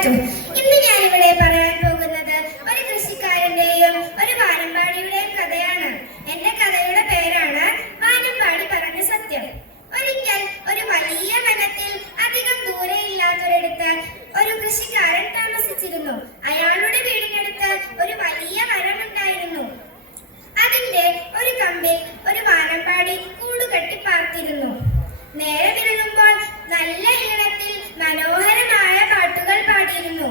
വബറകാതുഹു. ഇന്ന് ഞാനിവിടെ പറയാൻ പോകുന്നത് ഒരു കൃഷിക്കാരന്റെയും ഒരു വാനമ്പാടിയുടെയും കഥയാണ്. എന്റെ കഥയുടെ പേരാണ് വാനമ്പാടി പറഞ്ഞ സത്യം. ഒരിക്കൽ ഒരു വലിയ വനത്തിൽ അധികം ദൂരെയില്ലാത്തൊരിടത്ത് ഒരു കൃഷിക്കാരൻ താമസിച്ചിരുന്നു. അയാളുടെ വീടിനടുത്ത് ഒരു വലിയ മരമുണ്ടായിരുന്നു. അതിന്റെ ഒരു കമ്പിൽ ഒരു വാനമ്പാടി കൂടുകെട്ടി പാർത്തിരുന്നു. നേരെ വിരളുമ്പോൾ നല്ല ഈണത്തിൽ മനോഹരമായ പാട്ടുകൾ പാടിയിരുന്നു.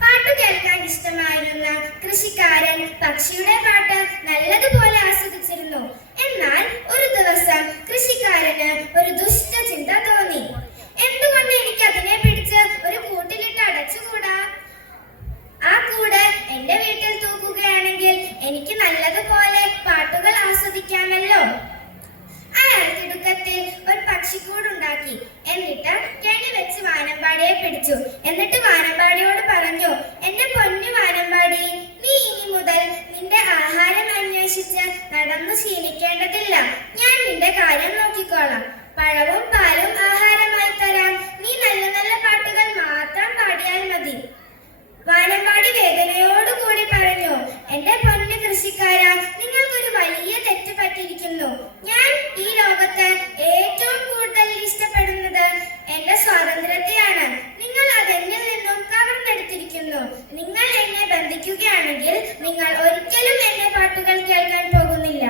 പാട്ടു കേൾക്കാൻ ഇഷ്ടമായിരുന്ന കൃഷിക്കാരൻ പക്ഷിയുടെ പാട്ട് നല്ലതുപോലെ ആസ്വദിച്ചിരുന്നു. എന്നാൽ ഒരു ദിവസം കൃഷിക്കാരന് ഒരു ദുഷ്ട ചിന്ത തോന്നി. എന്തുകൊണ്ട് എനിക്ക് അതിനെ പിടിച്ച് ഒരു കൂട്ടിലിട്ട് അടച്ചുകൂടാ? ആ കൂട് എന്റെ വീട്ടിൽ തൂക്കുകയാണെങ്കിൽ എനിക്ക് നല്ലതുപോലെ പാട്ടുകൾ ആസ്വദിക്കാമല്ലോ. അയാൾ തിടുക്കത്തിൽ ഒരു പക്ഷിക്കൂടുണ്ടാക്കി. എന്നിട്ട് കെണി വെച്ച് വാനമ്പാടിയെ പിടിച്ചു. എന്നിട്ട് വാനമ്പാടിയോട് പറഞ്ഞു, എന്റെ പൊന്നു വാനമ്പാടി, നീ ഇനി മുതൽ നിന്റെ ആഹാരം അന്വേഷിച്ച് നടന്നു ക്ഷീണിക്കേണ്ടതില്ല. ഞാൻ നിന്റെ കാര്യം നോക്കിക്കോളാം. പഴവും പാലും ആഹാരമായി തരാം. നീ നല്ല നല്ല പാട്ടുകൾ മാത്രം പാടിയാൽ മതി. വാനമ്പാടി വേദനയോടുകൂടി പറഞ്ഞു, എന്റെ പൊന്നു കൃഷിക്കാരാ, നിങ്ങൾക്കൊരു വലിയ തെറ്റ് പറ്റിയിരിക്കുന്നു. ഞാൻ ഈ ലോകത്ത് ഏറ്റവും കൂടുതൽ ഇഷ്ടപ്പെടുന്നത് എന്റെ സ്വാതന്ത്ര്യത്തെയാണ്. നിങ്ങൾ അതെന്നിൽ നിന്നും കവർന്നെടുത്തിരിക്കുന്നു. നിങ്ങൾ എന്നെ ബന്ധിക്കുകയാണെങ്കിൽ നിങ്ങൾ ഒരിക്കലും എന്റെ പാട്ടുകൾ കേൾക്കാൻ പോകുന്നില്ല.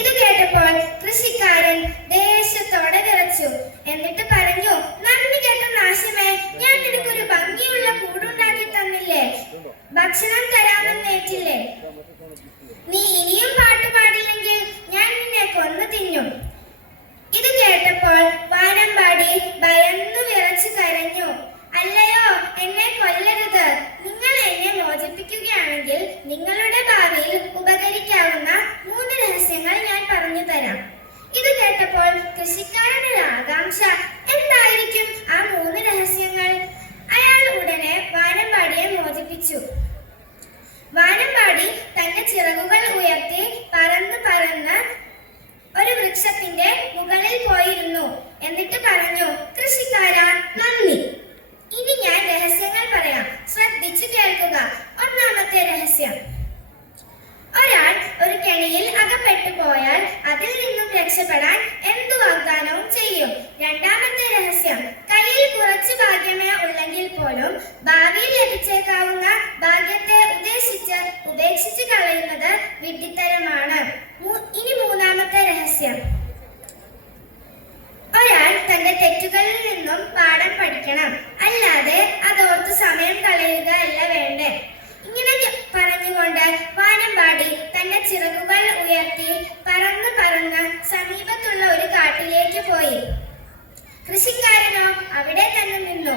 ഇത് കേട്ടപ്പോൾ കൃഷിക്കാരൻ ദേഷ്യത്തോടെ വിറച്ചു. എന്നിട്ട് പറഞ്ഞു, നന്ദി കേട്ട നാശമേ, ഞാൻ നിനക്കൊരു ഭംഗിയുള്ള കൂടുണ്ടാക്കി തന്നില്ലേ? ഭക്ഷണം തരാമെന്നേറ്റില്ലേ? നീ ഇനിയും പാട്ട് പാടില്ലെങ്കിൽ ഞാൻ നിന്നെ കൊന്നു തിന്നും. ഇത് കേട്ടപ്പോൾ വാനമ്പാടി ഭയന്നു വിറച്ചു കരഞ്ഞു. അല്ലയോ, എന്നെ കൊല്ലരുത്. നിങ്ങൾ എന്നെ മോചിപ്പിക്കുകയാണെങ്കിൽ നിങ്ങളുടെ ഭാവിയിൽ ഉപകരിക്കാവുന്ന 3 രഹസ്യങ്ങൾ ഞാൻ പറഞ്ഞു തരാം. ഇത് കേട്ടപ്പോൾ കൃഷിക്കാരനൊരു ആകാംക്ഷ. എന്തായിരിക്കും ആ 3 രഹസ്യങ്ങൾ? അയാൾ ഉടനെ വാനമ്പാടിയെ മോചിപ്പിച്ചു. വാനമ്പാടി തന്റെ ചിറകുകൾ ഉയർത്തി പറന്ന് പറന്ന് ഒരു വൃക്ഷത്തിന്റെ മുകളിൽ പോയിരുന്നു. എന്നിട്ട് പറഞ്ഞു, കൃഷിക്കാരാ, നന്ദി. ഇനി ഞാൻ രഹസ്യങ്ങൾ പറയാം. ശ്രദ്ധിച്ചു കേൾക്കുക. ഒന്നാമത്തെ രഹസ്യം: ഒരാൾ ഒരു കെണിയിൽ അകപ്പെട്ടു പോയാൽ അതിൽ നിന്നും രക്ഷപ്പെടാൻ എന്തു വാഗ്ദാനവും ചെയ്യും. രണ്ടാമത്തെ രഹസ്യം: കയ്യിൽ കുറച്ച് ഭാഗ്യമേ ഉള്ളെങ്കിൽ പോലും ഭാവിയിൽ ലഭിച്ചേക്കാവുന്ന ഭാഗ്യത്തെ ഉപേക്ഷിച്ച് കളയുന്നത് വിഡ്ഢിത്തരമാണ്. ഇനി മൂന്നാമത്തെ രഹസ്യം: ഒരാൾ തന്റെ തെറ്റുകളിൽ നിന്നും പാഠം പഠിക്കണം. അല്ലാതെ അതോർത്ത് സമയം കളയുക അല്ല വേണ്ടേ. ഇങ്ങനെ പറഞ്ഞുകൊണ്ട് വാനമ്പാടി തന്റെ ചിറകുകൾ ഉയർത്തി പറന്ന് പറന്ന് സമീപത്തുള്ള ഒരു കാട്ടിലേക്ക് പോയി. കൃഷിക്കാരനോ അവിടെ തന്നെ നിന്നു.